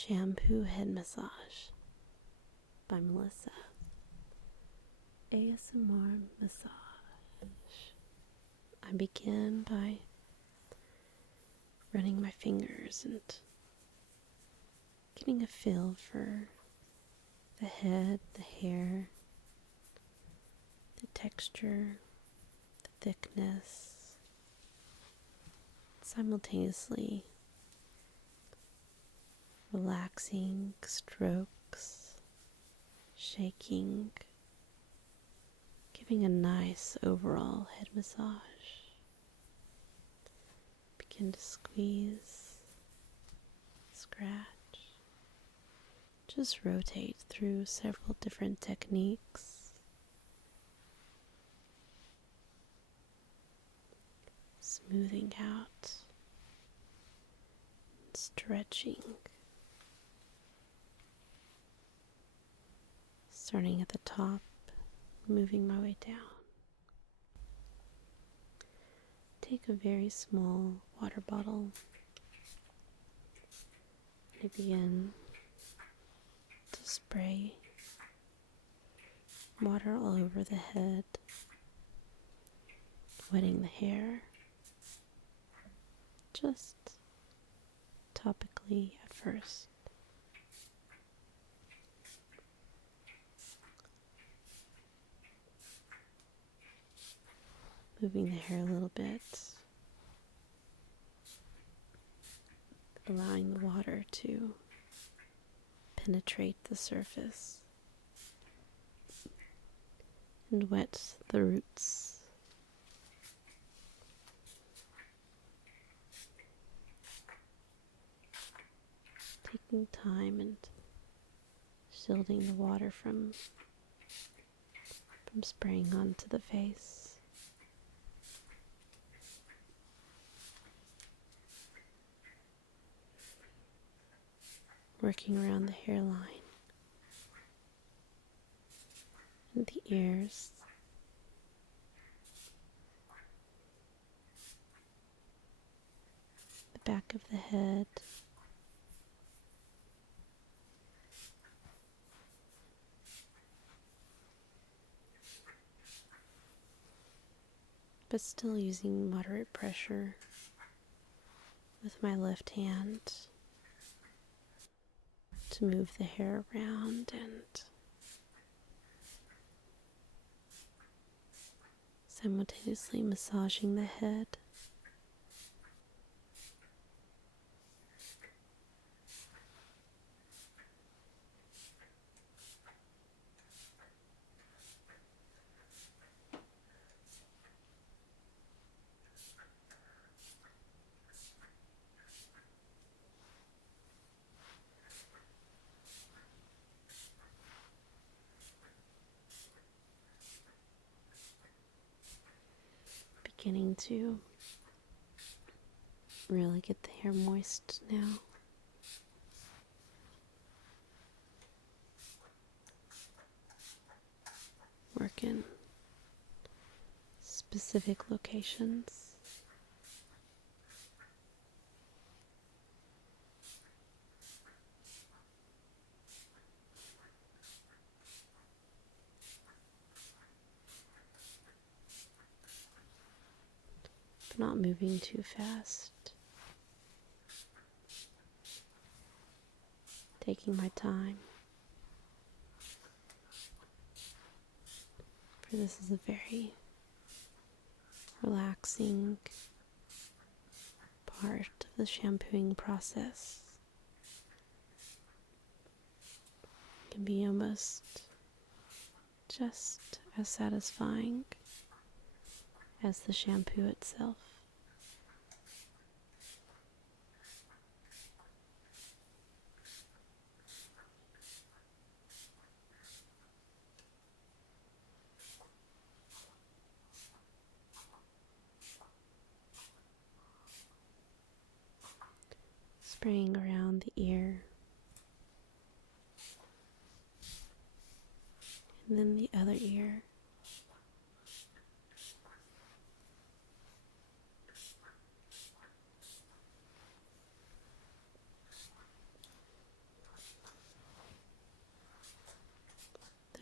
Shampoo Head Massage by Melissa. ASMR massage. I begin by running my fingers and getting a feel for the head, the hair, the texture, the thickness, simultaneously relaxing strokes, shaking, giving a nice overall head massage. Begin to squeeze, scratch, just rotate through several different techniques. Smoothing out, stretching, starting at the top, moving my way down. Take a very small water bottle and I begin to spray water all over the head, wetting the hair, just topically at first. Moving the hair a little bit, allowing the water to penetrate the surface and wet the roots. Taking time and shielding the water from spraying onto the face. Working around the hairline and the ears, the back of the head, but still using moderate pressure with my left hand to move the hair around and simultaneously massaging the head. Beginning to really get the hair moist now. Work in specific locations. But not moving too fast. Taking my time. For this is a very relaxing part of the shampooing process. It can be almost just as satisfying as the shampoo itself. Spraying around the ear, and then the other ear.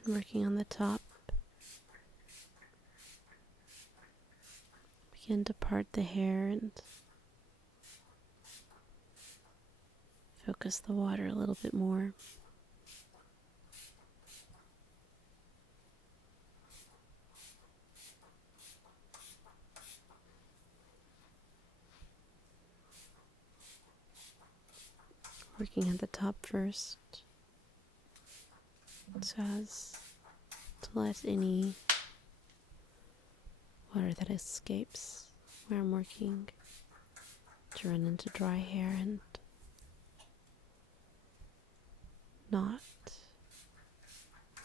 Working on the top, begin to part the hair and focus the water a little bit more. Working at the top first, so as to let any water that escapes where I'm working to run into dry hair and not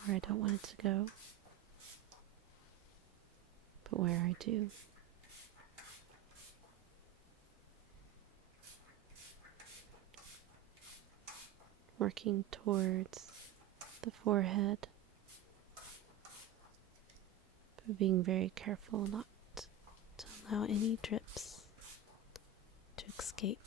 where I don't want it to go, but where I do. Working towards the forehead, but being very careful not to allow any drips to escape.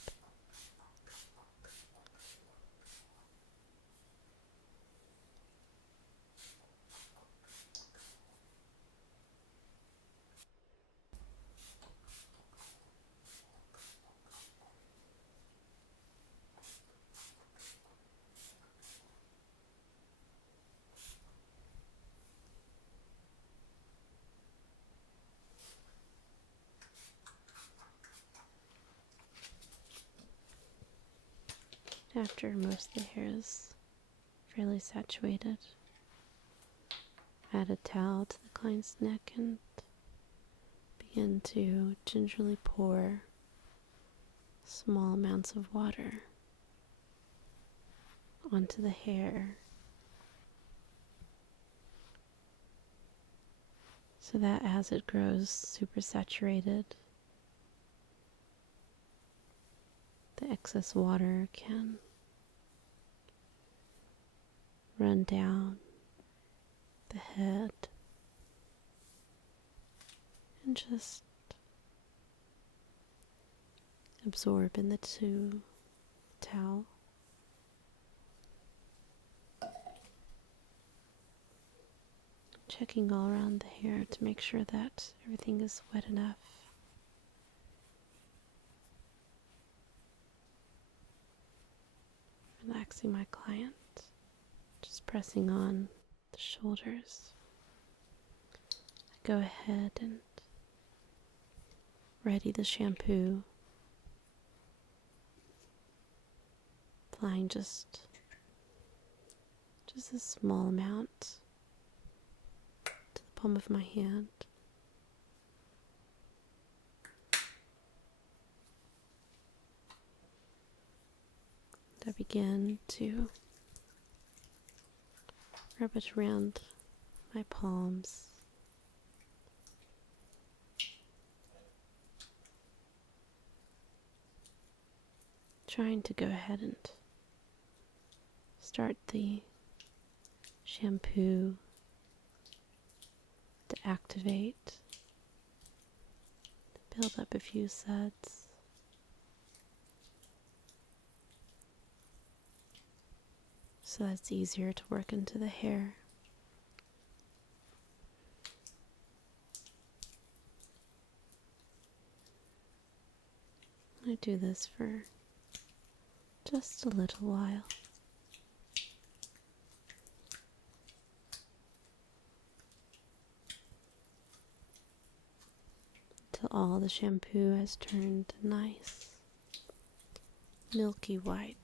After most of the hair is fairly saturated, add a towel to the client's neck and begin to gingerly pour small amounts of water onto the hair so that as it grows super saturated, the excess water can run down the head and just absorb into the towel. Checking all around the hair to make sure that everything is wet enough. Relaxing my client, just pressing on the shoulders. I go ahead and ready the shampoo, applying just a small amount to the palm of my hand. I begin to rub it around my palms, trying to go ahead and start the shampoo to activate, to build up a few suds. So that's easier to work into the hair. I do this for just a little while. Until all the shampoo has turned nice, milky white.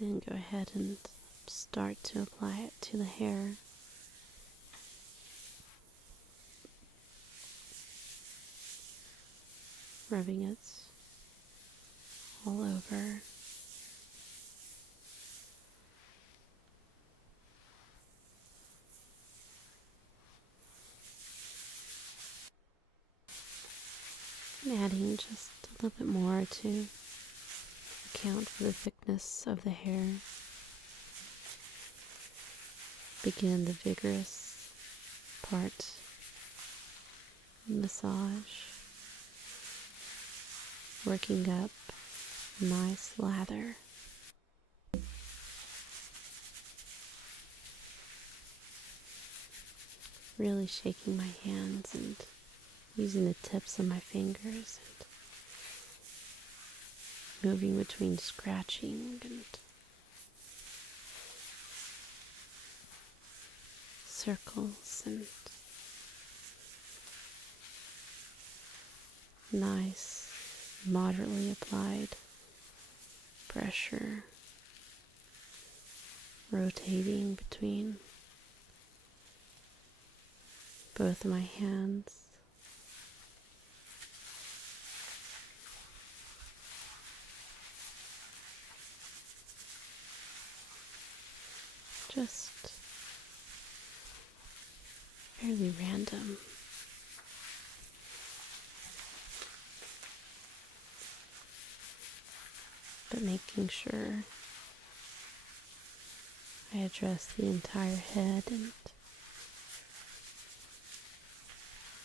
Then go ahead and start to apply it to the hair. Rubbing it all over. And adding just a little bit more to account for the thickness of the hair. begin the vigorous part massage, working up a nice lather. Really shaking my hands and using the tips of my fingers and moving between scratching and circles and nice, moderately applied pressure, rotating between both of my hands. Just fairly random. But making sure I address the entire head and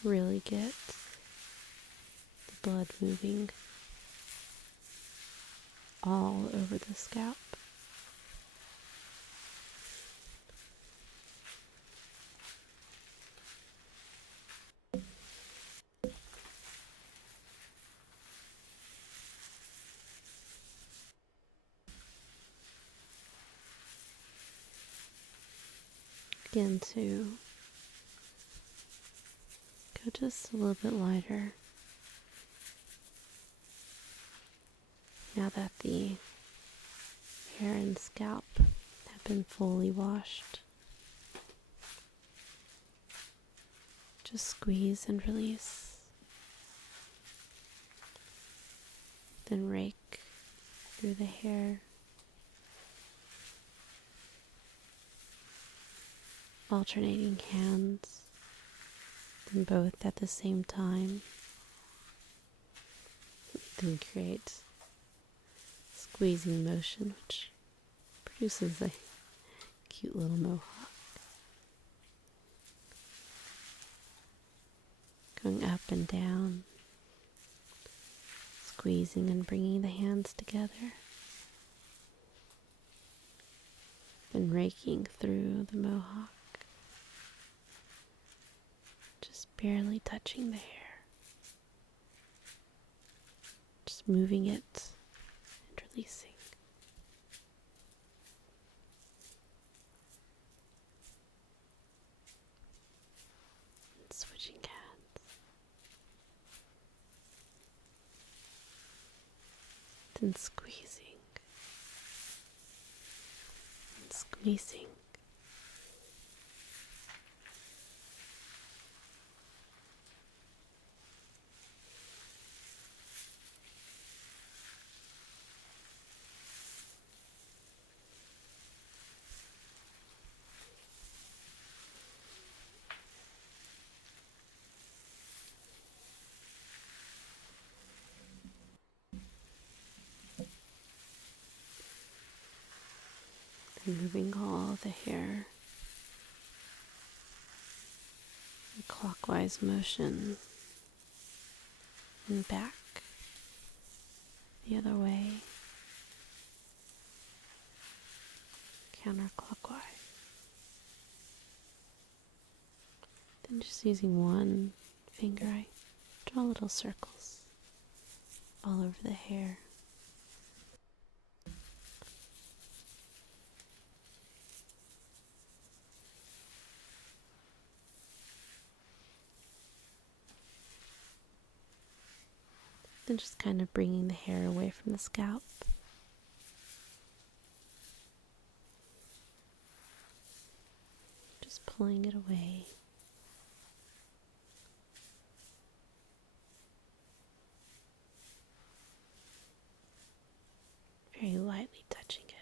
really get the blood moving all over the scalp. Begin to go just a little bit lighter now that the hair and scalp have been fully washed. Just squeeze and release. Then rake through the hair, alternating hands, then both at the same time. Then create squeezing motion, which produces a cute little mohawk. Going up and down, squeezing and bringing the hands together. Then raking through the mohawk, just barely touching the hair. Just moving it and releasing. And switching hands. Then squeezing and squeezing. And moving all the hair in clockwise motion and back the other way, counterclockwise. Then just using one finger, I draw little circles all over the hair. Then just kind of bringing the hair away from the scalp. Just pulling it away. Very lightly touching it.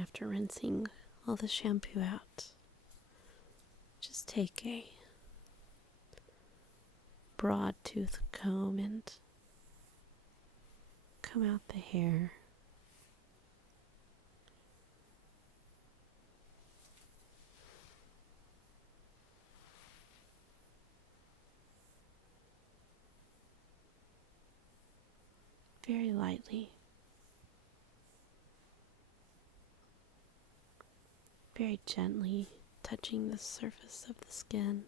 After rinsing all the shampoo out, just take a broad tooth comb and comb out the hair. Very lightly, very gently touching the surface of the skin.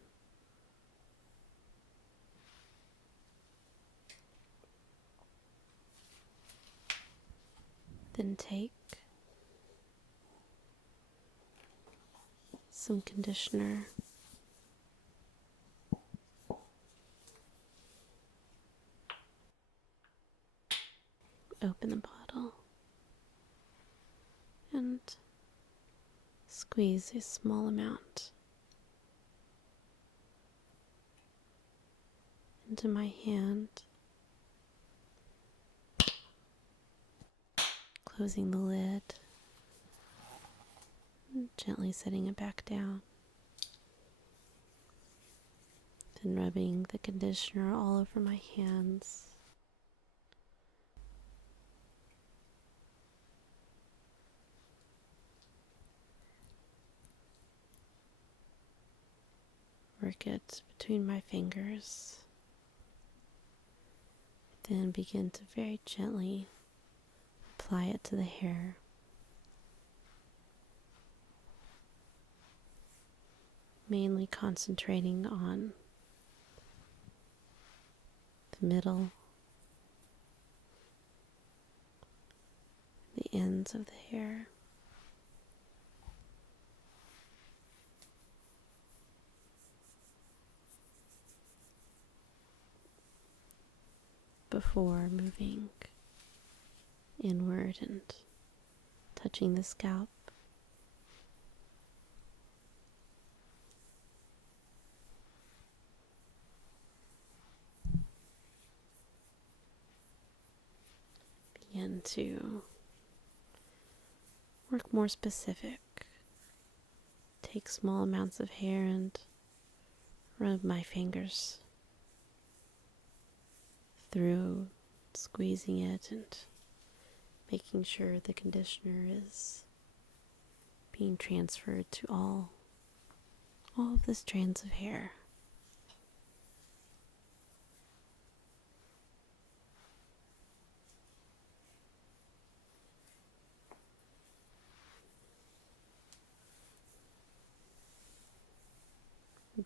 Then take some conditioner, open the bottle, and squeeze a small amount into my hand, closing the lid, and gently setting it back down. Then rubbing the conditioner all over my hands. Work it between my fingers. Then begin to very gently apply it to the hair. Mainly concentrating on the middle, the ends of the hair. Before moving inward and touching the scalp. Begin to work more specific. Take small amounts of hair and rub my fingers through, squeezing it and making sure the conditioner is being transferred to all of the strands of hair.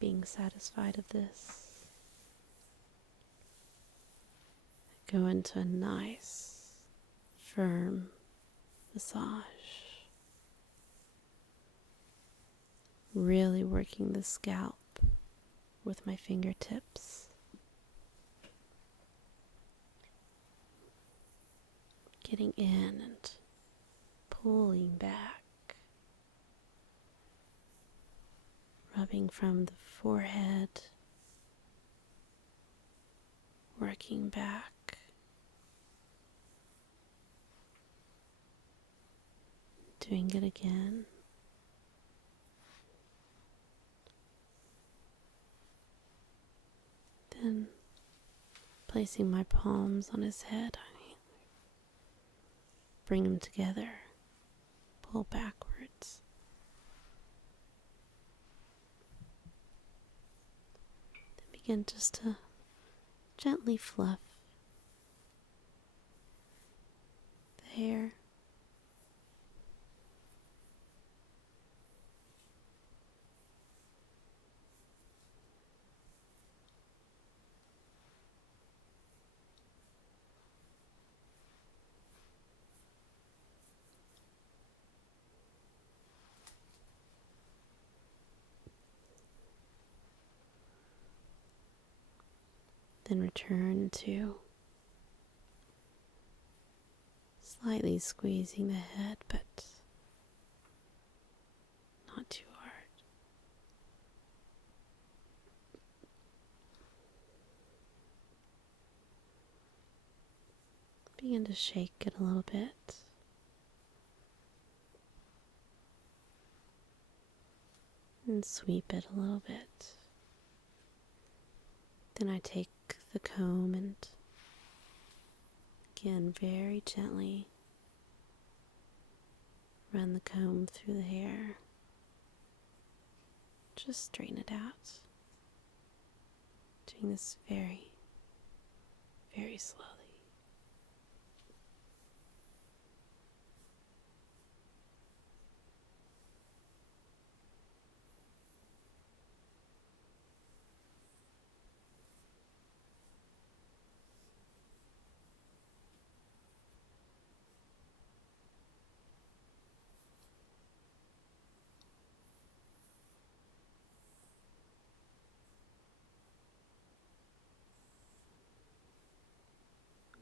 Being satisfied of this, go into a nice, firm massage. Really working the scalp with my fingertips. Getting in and pulling back. Rubbing from the forehead, working back, doing it again. Then placing my palms on his head, bring them together, pull backwards. Begin just to gently fluff the hair. Then return to slightly squeezing the head, but not too hard. Begin to shake it a little bit. and sweep it a little bit. Then I take the comb and again very gently run the comb through the hair. Just straighten it out. Doing this very, very slowly.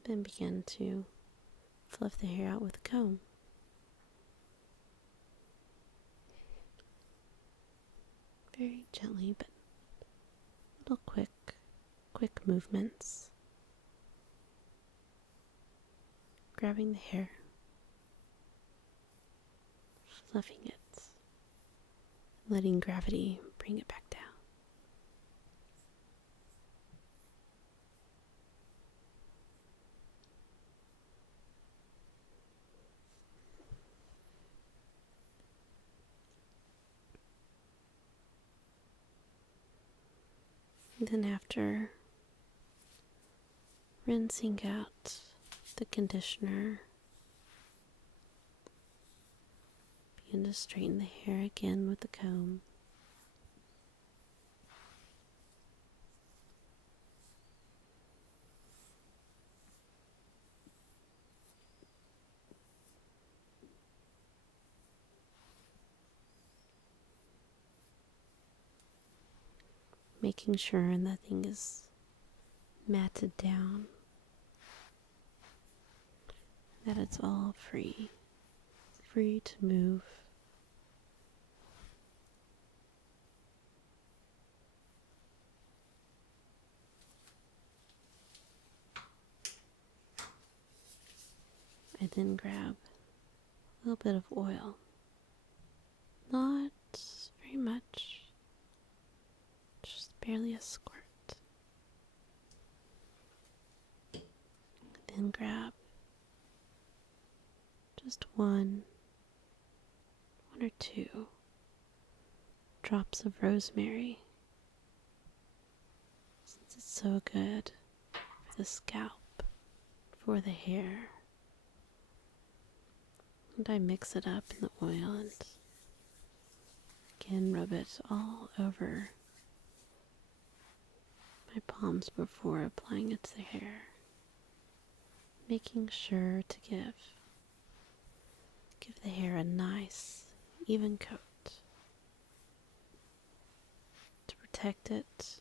Then begin to fluff the hair out with a comb. Very gently, but little quick movements. Grabbing the hair, fluffing it, letting gravity bring it back down. Then after rinsing out the conditioner, begin to straighten the hair again with the comb. Making sure nothing is matted down, that it's all free to move. I then grab a little bit of oil, not very much, just barely a squirt. Then grab just one or two drops of rosemary, since it's so good for the scalp, for the hair. And I mix it up in the oil and again rub it all over my palms before applying it to the hair, making sure to give the hair a nice, even coat to protect it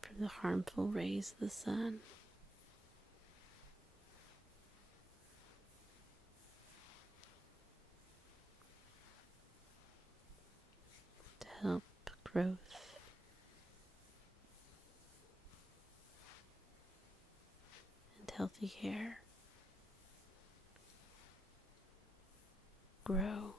from the harmful rays of the sun. To help growth and healthy hair grow.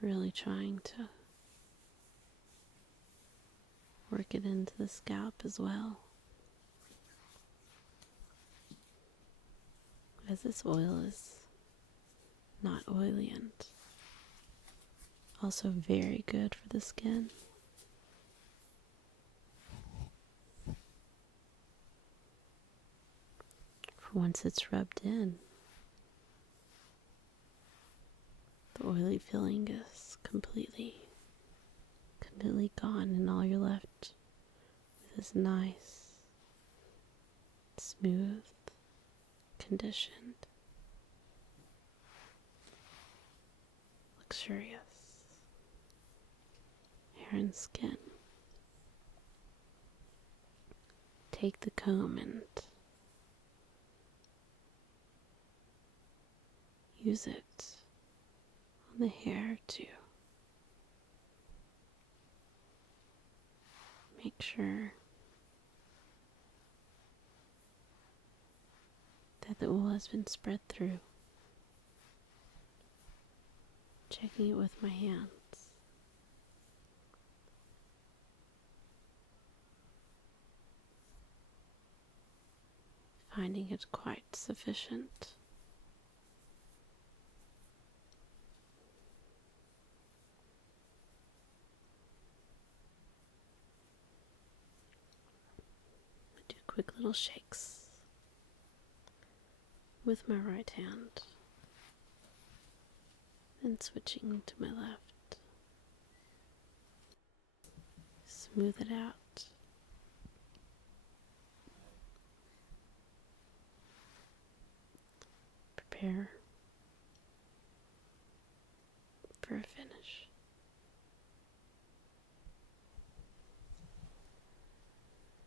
Really trying to work it into the scalp as well, as this oil is not oily and also very good for the skin. For once it's rubbed in, the oily feeling is completely gone, and all you're left with is nice, smooth, conditioned, luxurious hair and skin. Take the comb and use it on the hair to Make sure that the oil has been spread through. Checking it with my hands. Finding it quite sufficient. I do quick little shakes with my right hand, then switching to my left. Smooth it out. Prepare for a